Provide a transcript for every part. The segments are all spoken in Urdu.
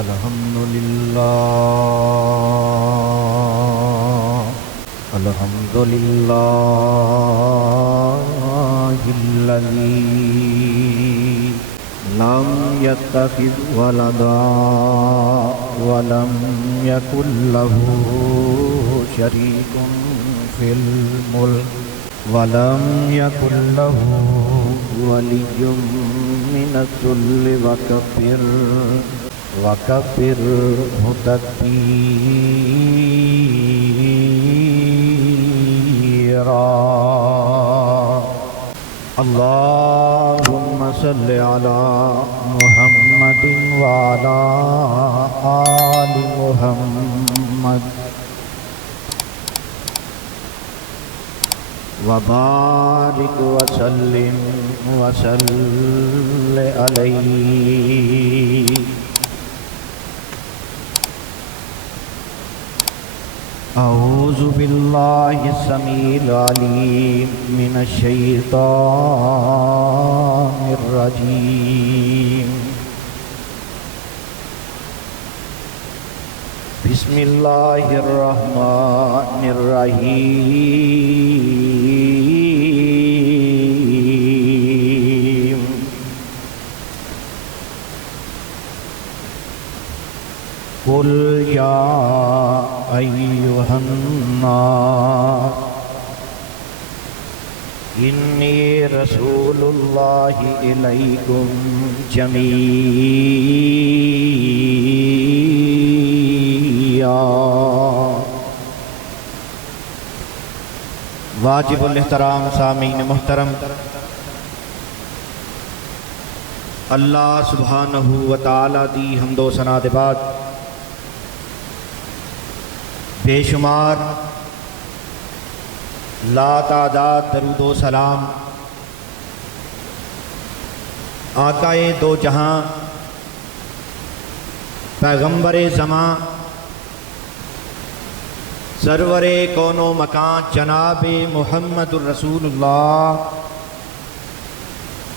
الحمد لله الحمد لله الذي لم يتخذ ولدا ولم يكن له شريك في الملك ولم يكن له ولي من الذل وكبره تكبيرا. اللهم صل على محمد وعلى آل محمد وبارك وسلم عليه. أعوذ بالله السميع العليم من الشيطان الرجيم. بسم الله الرحمن الرحيم. قل يا أيها الناس إني رسول الله إليكم جميعا. واجب الاحترام سامعین محترم، اللہ سبحانہ و تعالی دی حمد و ثنا دے بعد بے شمار لا تعداد درود و سلام آقائے دو جہاں پیغمبر زمان سرور کون و مکان جناب محمد الرسول اللہ،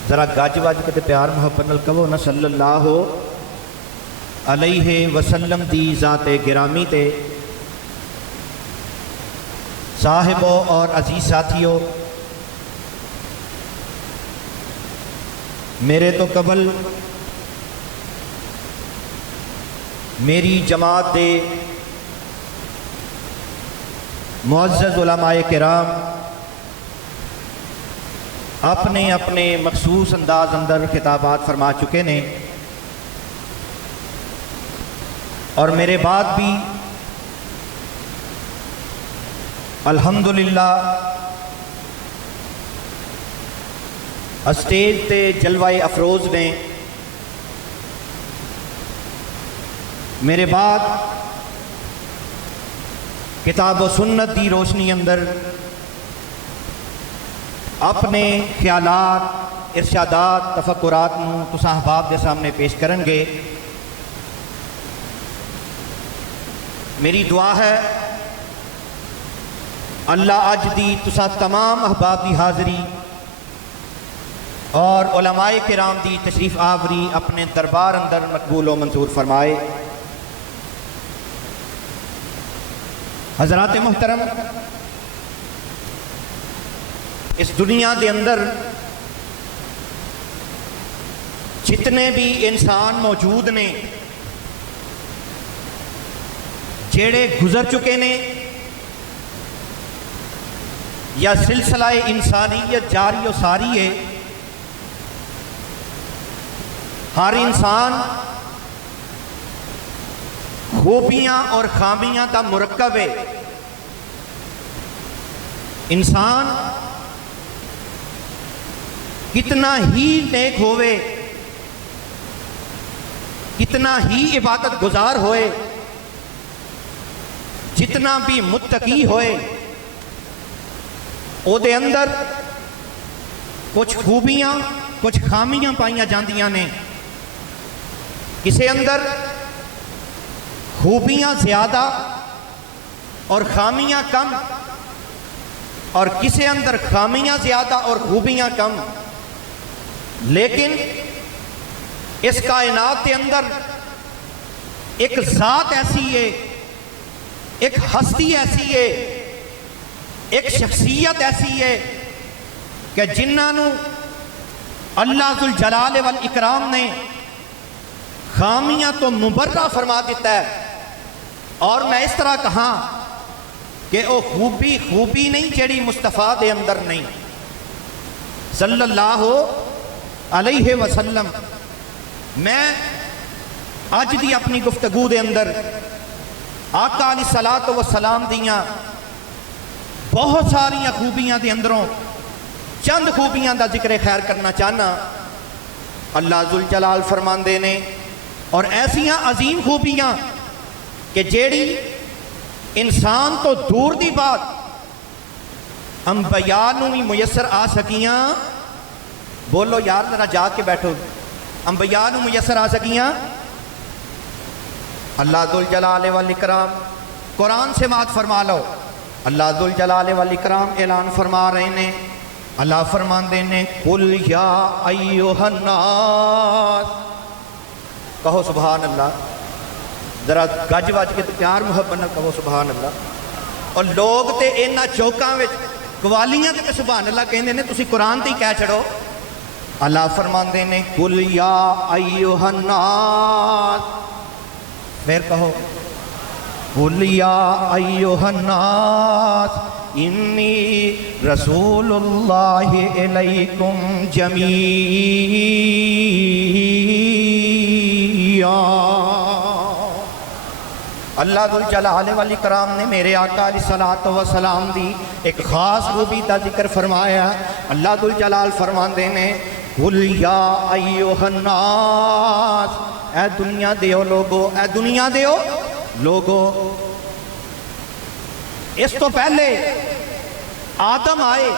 ذرا گج وج کے پیار محبت نال کہو نا صلی اللہ علیہ وسلم دی ذات گرامی تے. صاحبوں اور عزیز ساتھیوں، میرے تو قبل میری جماعت دے معزز علماء کرام اپنے اپنے مخصوص انداز اندر خطابات فرما چکے نے، اور میرے بعد بھی الحمدللہ اسٹیج تے جلوہ افروز نے میرے بعد کتاب و سنت دی روشنی اندر اپنے خیالات، ارشادات، تفکرات نو تساں احباب دے سامنے پیش کرن گے. میری دعا ہے اللہ اج دی تساں تمام احباب دی حاضری اور علماء کرام دی تشریف آوری اپنے دربار اندر مقبول و منظور فرمائے. حضرات محترم، اس دنیا دے اندر جتنے بھی انسان موجود نے جیڑے گزر چکے نے یا سلسلہ انسانیت جاری و ساری ہے، ہر انسان خوبیاں اور خامیاں کا مرکب ہے. انسان کتنا ہی نیک ہوئے، کتنا ہی عبادت گزار ہوئے، جتنا بھی متقی ہوئے، او دے اندر کچھ خوبیاں کچھ خامیاں پائیاں جاندیاں نے. کسے اندر خوبیاں زیادہ اور خامیاں کم، اور کسے اندر خامیاں زیادہ اور خوبیاں کم. لیکن اس کائنات کے اندر ایک ذات ایسی ہے، ایک ہستی ایسی ہے، ایک شخصیت ایسی ہے کہ جنہوں اللہ ذوالجلال والاکرام نے خامیاں تو مبرہ فرما دیتا ہے، اور میں اس طرح کہاں کہ وہ خوبی نہیں جیڑی مصطفیٰ دے اندر نہیں صلی اللہ علیہ وسلم۔ میں اج دی اپنی گفتگو دے اندر آقا علیہ الصلوۃ والسلام دیاں بہت ساریاں خوبیاں دے اندروں چند خوبیاں دا ذکر خیر کرنا چاہنا۔ اللہ ذوالجلال فرماندے نے اور ایسیاں عظیم خوبیاں کہ جیڑی انسان تو دور دی بات انبیاء نوں بھی میسر آ سکیاں۔ بولو یار ذرا جا کے بیٹھو، انبیاء نوں میسر آ سکیاں۔ اللہ ذوالجلال والاکرام قرآن سے بات فرما لو، اللہ ذوالجلال والاکرام اعلان فرما رہے ہیں، اللہ فرماندے نے قل یا ایھا الناس، کہو سبحان اللہ، ذرا گج وج کے تو پیار محبت نہ کہو سبحان اللہ۔ اور لوگ تے انہاں چوکاں وچ قوالیاں تے سبحان اللہ کہندے نے، تسی قرآن تے کہہ چھڑو۔ اللہ فرماندے نے قل یا ایھا الناس، پھر کہو قل یا ایھا الناس انی رسول اللہ الیکم جمیعا۔ اللہ ذوالجلال والاکرام نے میرے آقا علیہ الصلوۃ والسلام دی ایک خاص خوبی کا ذکر فرمایا۔ اللہ ذوالجلال فرماندے نے قل یا ایھا الناس، اے دنیا دیو لوگو، اے دنیا دیو لوگو۔ اس تو پہلے آدم آئے،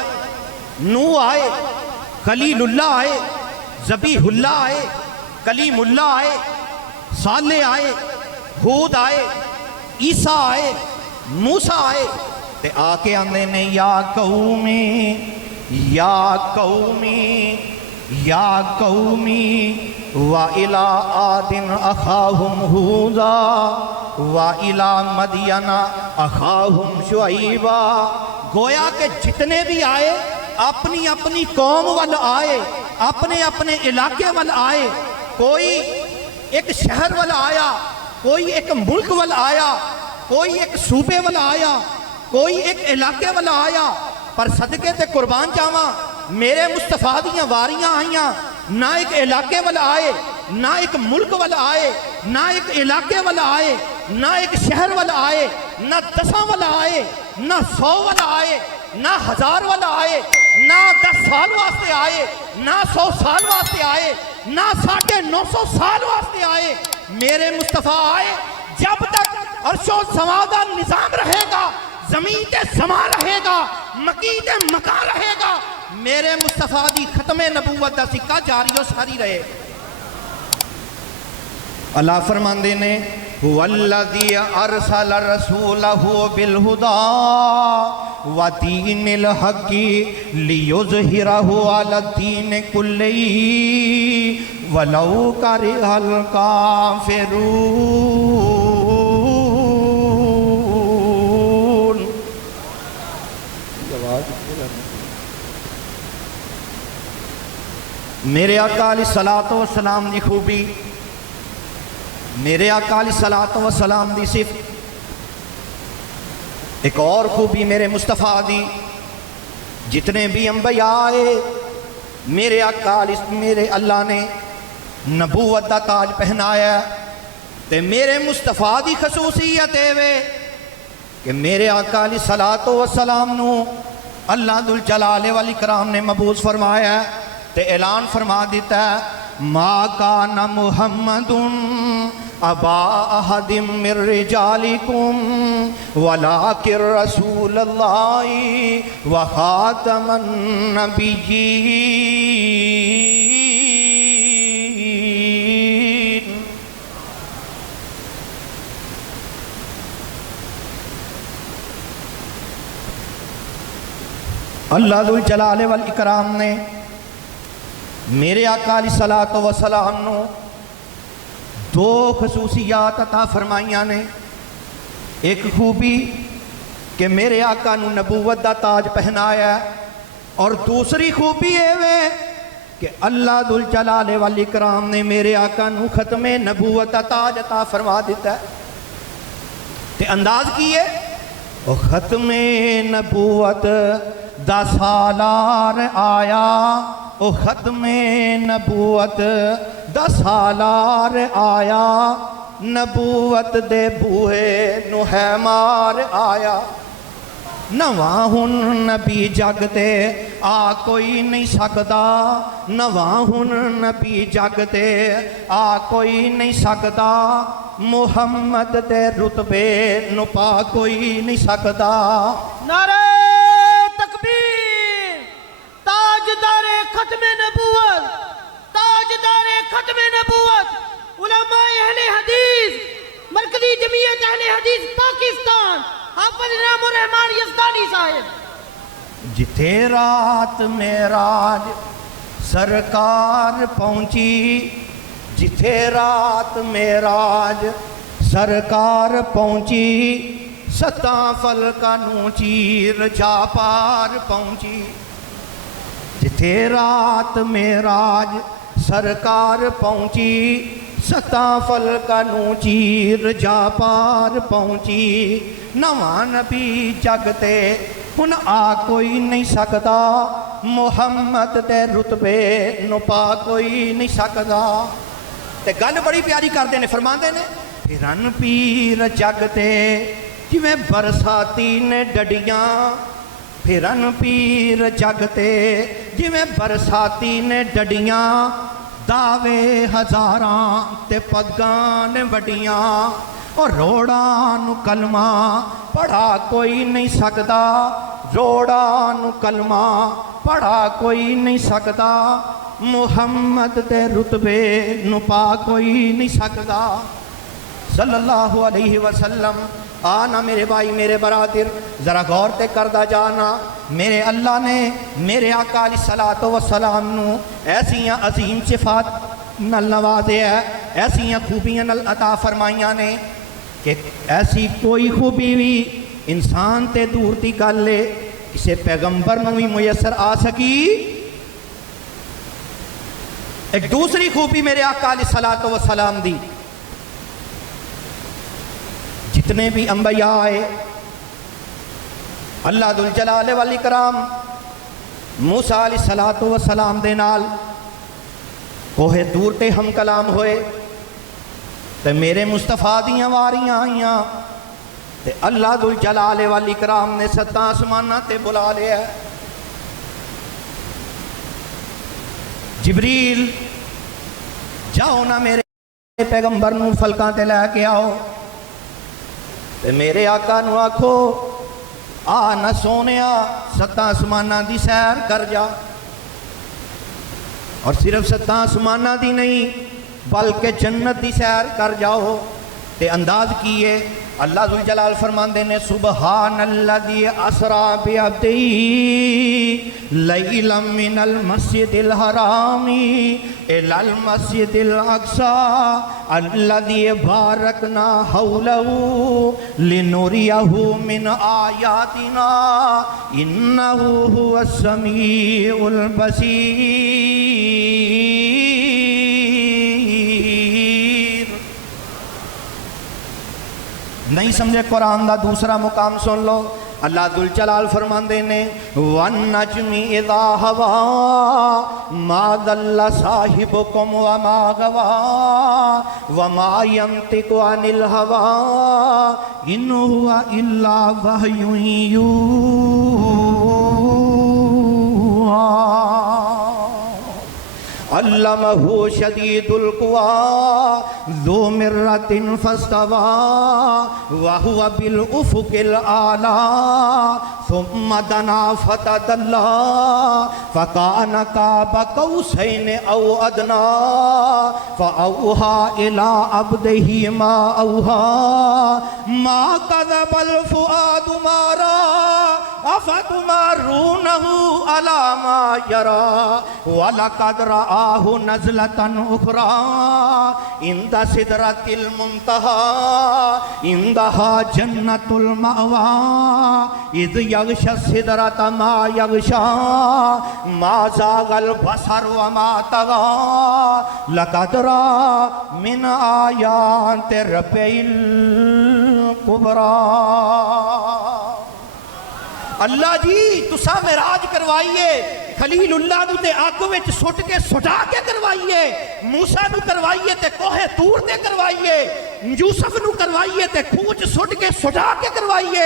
نوح آئے، خلیل اللہ آئے، ذبیح اللہ آئے، کلیم اللہ آئے، صالح آئے، ہود آئے، عیسیٰ آئے، موسیٰ آئے، تے آ کے آندے نے یا قومی یا قومی یا قومی وَإِلَىٰ عَادٍ أَخَاهُمْ هُودًا وَإِلَىٰ مَدْيَنَ أَخَاهُمْ شُعَيْبًا۔ گویا کہ جتنے بھی آئے اپنی اپنی قوم وال آئے، اپنے اپنے علاقے وال آئے، کوئی ایک شہر وال آیا، کوئی ایک ملک وال آیا، کوئی ایک صوبے وال آیا، کوئی ایک علاقے وال آیا، پر صدقے تے قربان جاواں میرے مصطفیٰ دیاں واریاں آئیاں، نہ ایک علاقے والا آئے، نہ ایک ملک والا آئے، نہ ایک علاقے والا آئے، نہ ایک شہر والا آئے، نہ 10 والا آئے، نہ 100 والا آئے، نہ 1000 والا آئے، نہ 10 سال واسطے آئے، نہ 100 سال واسطے آئے، نہ 950 سال واسطے آئے۔ میرے مصطفیٰ آئے جب تک عرش و سما دا نظام رہے گا، زمین تے سما رہے گا، مکی تے مکان رہے گا، میرے مصطفیٰ دی ختم نبوت دا سکہ جاری و ساری رہے۔ اللہ فرماندے نے وَالَّذِي أَرْسَلَ رَسُولَهُ بِالْهُدَى وَدِينِ الْحَقِّ لِيُظْهِرَهُ عَلَى الدِّينِ كُلِّهِ وَلَوْ كَرِهَ الْكَافِرُونَ۔ میرے آقا علیہ الصلوۃ والسلام دی خوبی، میرے آقا علیہ الصلوۃ والسلام دی صفت، ایک اور خوبی میرے مصطفیٰ دی، جتنے بھی انبیاء آئے میرے آقا میرے اللہ نے نبوت دا تاج پہنایا، تے میرے مصطفیٰ دی خصوصیت ہے کہ میرے آقا علیہ الصلوۃ والسلام نو اللہ ذوالجلال والاکرام نے مبعوث فرمایا تے اعلان فرما دیتا ہے ما کان محمد ابا احد من رجالکم ولکن رسول اللہ وخاتم النبیین۔ اللہ ذوالجلال والاکرام نے میرے آقا علیہ الصلوۃ والسلام نو دو خصوصیات عطا فرمائیاں نے. ایک خوبی کہ میرے آقا نو نبوت دا تاج پہنایا ہے، اور دوسری خوبی یہ کہ اللہ ذوالجلال والاکرام نے میرے آقا نو ختم نبوت دا تاج عطا فرما دیتا ہے. تے انداز کی ہے او ختم نبوت دا سالار آیا، او ختم نبوت دا سالار آیا، نبوت دے بوئے نو ہے مار آیا. نواں ہن نبی جگ تے آ کوئی نہیں سکدا، نواں ہن نبی جگ تے آ کوئی نہیں سکدا، محمد دے رتبے نو پا کوئی نہیں سکدا. نعرہ تکبیر، تاجدار ختم نبوت، تاجدار ختم نبوت، علماء اہل حدیث، مرکزی جمعیت اہل حدیث پاکستان، حافظ انعام الرحمان یزدانی صاحب. جتھے رات معراج سرکار پہنچی، جتھے رات معراج سرکار پہنچی، ستاں فلکاں نوں چیر جا پار پہنچی. جتھے رات معراج سرکار پہنچی، ستاں فلکاں نوں چیر جا پار پہنچی. نواں نبی جگ تے ہن آ کوئی نہیں سکدا، محمد دے رتبے نو پا کوئی نہیں سکدا. تے گل بڑی پیاری کردے نے، فرماندے نے پھرن پیر جگ تے جویں برساتی نے ڈڈیاں، پھرن پیر جگ تے جویں برساتی نے ڈڈیاں، دعوے ہزاراں تے پگاں نے وڈیاں، اور روڑاں نو کلمہ پڑھا کوئی نہیں سکدا، روڑاں نو کلمہ پڑھا کوئی نہیں سکدا، محمد دے رتبے نو پا کوئی نہیں سکدا. صلی اللہ علیہ وسلم. آنا میرے بھائی میرے برادر ذرا غور تے کردہ جانا، میرے اللہ نے میرے آقا علیہ الصلوۃ والسلام نو ایسیاں عظیم صفات نال نوازے ہے، ایسیاں خوبیاں نال عطا فرمائیاں نے کہ ایسی کوئی خوبی بھی انسان تے دور دی گل ہے کسے پیغمبر نو بھی میسر آ سکی. ایک دوسری خوبی میرے آقا علیہ الصلوۃ والسلام دی، جتنے بھی انبیاء آئے اللہ ذوالجلال والاکرام موسیٰ علیہ السلام دے نال کوہ دور تے ہم کلام ہوئے، تے میرے مصطفیٰ دیاں واریاں آئیاں، تے اللہ ذوالجلال والاکرام نے ستاں آسماناں تے بلا لیا. جبریل جاؤ نا میرے پیغمبر نو فلکاں تے لے کے آؤ، تے میرے آقا نو آکھو آ نہ سونیا ستاں آسماناں دی سیر کر جا. اور صرف ستاں آسماناں دی نہیں بلکہ جنت دی سیر کر جاؤ. تے انداز کیے اللہ ذوالجلال فرماندے نے سبحان الذی اسرا بعبدہ لیلا من المسجد الحرام الی المسجد الاقصی الذی بارکنا حولہ لنریہ من آیاتنا انہ هو السمیع البصیر. نہیں سمجھے قرآن دا دوسرا مقام سن لو. اللہ ذوالجلال فرماندے نے وَالنَّجْمِ إِذَا هَوَىٰ مَا ضَلَّ صَاحِبُكُمْ وَمَا غَوَىٰ وَمَا يَنطِقُ عَنِ الْهَوَىٰ إِنْ هُوَ إِلَّا وَحْيٌ يُوحَىٰ. علمہ شدید القویٰ ذو مرۃ فاستویٰ وہو بالافق الاعلیٰ ثم دنا فتدلی فکان قاب قوسین او ادنیٰ فاوحی الی عبدہ ما اوحیٰ ما کذب الفؤاد ما رأیٰ افتمارونہو علی ما یرا وَلَقَدْ رَآهُ نَزْلَةً أُخْرَى عِنْدَ سِدْرَةِ الْمُنْتَهَى عِنْدَهَا جَنَّةُ الْمَأْوَى اِذْ يَغْشَى السِّدْرَةَ مَا يَغْشَى مَا زَاغَ الْبَصَرُ وَمَا طَغَى لَقَدْ رَأَى مِنْ آيَاتِ رَبِّهِ الْكُبْرَى۔ اللہ جی تسا معراج کروائیے، خلیل اللہ نو تے آگ وچ سٹ کے سٹا کے کروائیے، موسیٰ نو کروائیے تے کوہ طور تے کروائیے، یوسف نو کروائیے تے کھوچ سٹ کے سٹا کے کروائیے،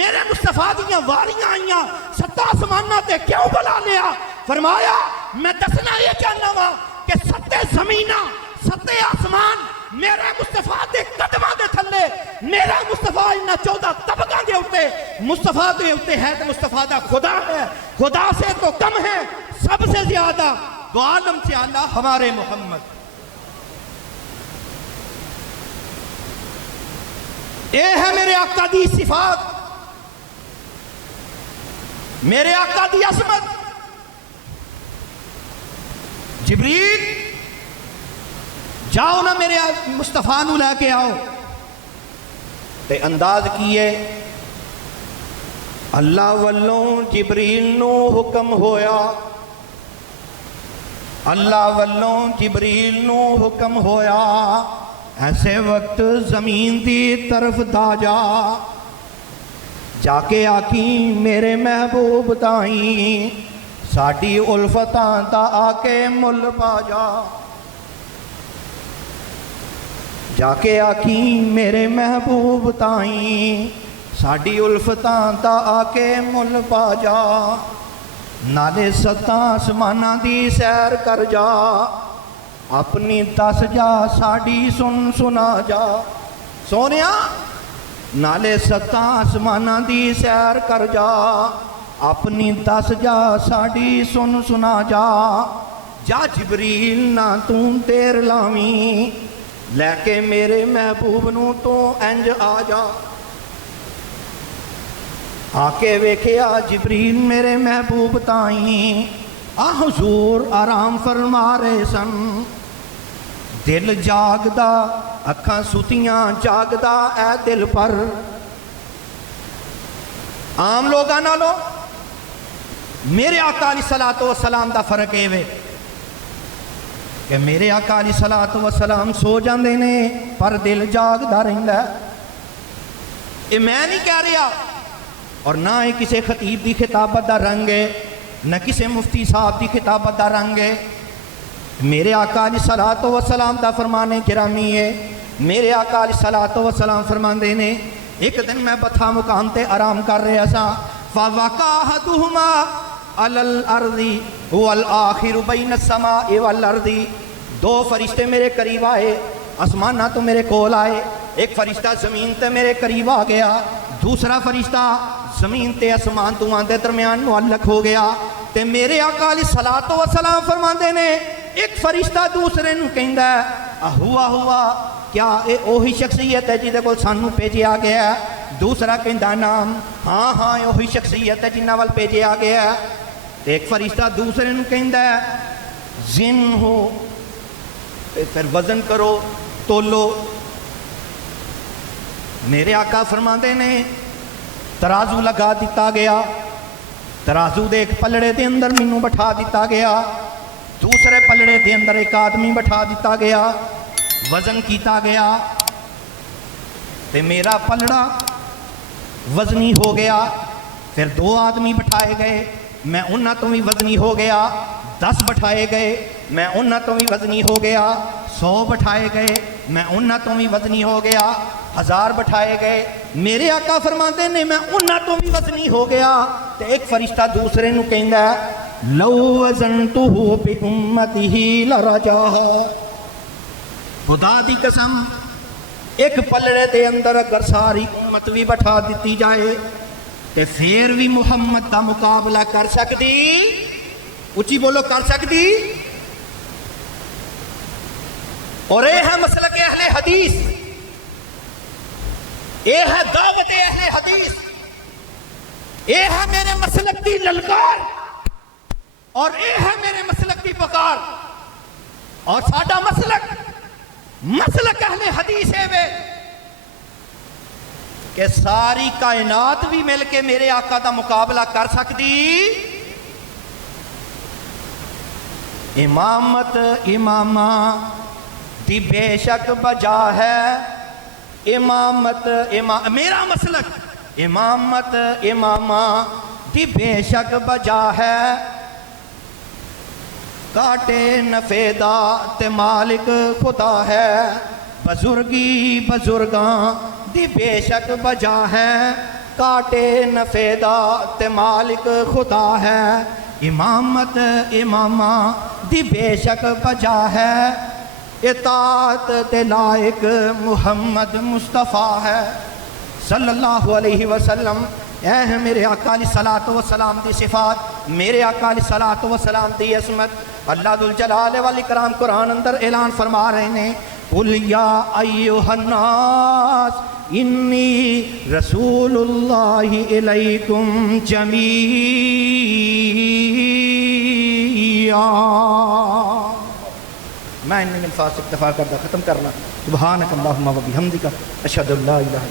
میرے مصطفیٰ دیاں واریاں آئیاں ستہ آسمانہ تے کیوں بلا لیا؟ فرمایا میں دسنا یہ چاہنا ہوا کہ ستے زمینہ ستے آسمان میرے مصطفیٰ دے قدمہ دے تھلے، میرا مصطفیٰ انہا 14 طبقہ دے ہوتے، مصطفیٰ دے ہوتے ہے تو مصطفیٰ دا خدا ہے، خدا سے تو کم ہے، سب سے زیادہ دو عالم سے اللہ ہمارے محمد۔ اے ہے میرے آقا دی صفات، میرے آقا دی عظمت۔ جبریل جاؤ نا میرے مصطفیٰ نو لے کے آؤ، تے انداز کیے اللہ والوں جبریل نو حکم ہویا، اللہ والوں جبریل نو حکم ہویا ایسے وقت زمین دی طرف دا جا کے آکی میرے محبوب تائیں ساڑی الفتاں دا آکے مل پا جا کے آکی میرے محبوب تائیں ساڑی الفتاں دا آکے مل پا جا، نالے ستاں آسمانہ دی سیر کر جا، اپنی دس جا ساڑی سنا جا، سونیا نالے ستاں آسمانہ دی سیر کر جا، اپنی دس جا ساڑی سنا جا، جا جبریل نہ توں تیر لاویں لے کے میرے محبوب نو تو انج آ جا، آکے ویکھیا جبریل میرے محبوب تائیں حضور آرام فرما رہے سن، دل جاگدا اکھاں سوتیاں جاگدا اے دل پر۔ عام لوگاں نالو میرے آقا علیہ السلام دا فرق ہے کہ میرے آقا علیہ السلام سو جاندے نے پر دل جاگدا رہندا ہے۔ یہ میں نہیں کہہ رہا اور نہ ہی کسی خطیب دی خطابت دا رنگ ہے، نہ کسی مفتی صاحب دی خطابت دا رنگ ہے، میرے آقا علیہ السلام دا فرمانے گرامی ہے۔ میرے آقا علیہ السلام فرماندے نے ایک دن میں بتھا مقام تے آرام کر رہا سا، فَوَقَعَ أَحَدُهُمَا عَلَى الْأَرْضِ وَالْآخِرُ بَيْنَ السَّمَاءِ وَالْأَرْضِ، دو فرشتے میرے قریب آئے، آسمانہ تو میرے کول آئے، ایک فرشتہ زمین تے میرے قریب آ گیا، دوسرا فرشتہ زمین تے آسمان تو آندے درمیان معلق ہو گیا، تے میرے آقا علیہ السلام فرماندے نے ایک فرشتہ دوسرے نو کہندا ہے ہوا کیا اے اوہی شخصیت ہے جیدے کو سانو بھیجیا گیا ہے؟ دوسرا کہندا نام ہاں اے اوہی شخصیت ہے جنہ وال بھیجیا گیا ہے۔ ایک فرشتہ دوسرے نو کہندا ہے زن ہو، پھر وزن کرو تولو۔ میرے آقا فرماندے نے ترازو لگا دیتا گیا، ترازو دے ایک پلڑے دے اندر مینوں بٹھا دیتا گیا، دوسرے پلڑے دے اندر ایک آدمی بٹھا دیتا گیا، وزن کیتا گیا تے میرا پلڑا وزنی ہو گیا، پھر 2 آدمی بٹھائے گئے، میں انہاں تو بھی وزنی ہو گیا، 10 بٹھائے گئے، میں انہاں تو بھی وزنی ہو گیا، 100 بٹھائے گئے، میں انہاں تو بھی وزنی ہو گیا، 1000 بٹھائے گئے، میرے آقا فرماتے نے میں انہاں تو بھی وزنی ہو گیا۔ تے ایک فرشتہ دوسرے نو کہندا ہے لو وزنتہ بامتہ لرجاہ، خدا دی قسم ایک پلڑے دے اندر اگر ساری امت بھی بٹھا دیتی جائے تے پھر بھی محمد دا مقابلہ کر سکتی؟ اچھی بولو کر سکتی؟ اور اے ہے مسلک اہل حدیث، اے ہے دعوت اہل حدیث اے ہے میرے مسلک دی للکار اور اے ہے میرے مسلک دی پکار. اور ساڈا مسلک اہل حدیث ہے وے کہ ساری کائنات بھی مل کے میرے آقا دا مقابلہ کر سکتی. امامت امامہ دی بے شک بجا ہے. میرا مسلک امامت امامہ دی بے شک بجا ہے. کاٹے نفیدہ تے مالک خدا ہے. بزرگی بزرگاں دی بے شک بجا ہے. کاٹے نفیدہ تے مالک خدا ہے. امامت امامہ دی بے شک بجا ہے. اطاعت دے لائق محمد مصطفیٰ ہے صلی اللہ علیہ وسلم. اے ہے میرے آقا علیہ الصلوۃ والسلام دی صفات, میرے آقا علیہ الصلوۃ والسلام دی عظمت. اللہ ذوالجلال والاکرام قرآن اندر اعلان فرما رہے ہیں قُلْ يَا أَيُّهَا النَّاسُ إِنِّي رَسُولُ اللَّهِ إِلَيْكُمْ جَمِيعًا. میں ان الفاظ سے اکتفا کردہ ختم کرنا. سبحانک اللہم و بحمدک اشہد ان لا الہ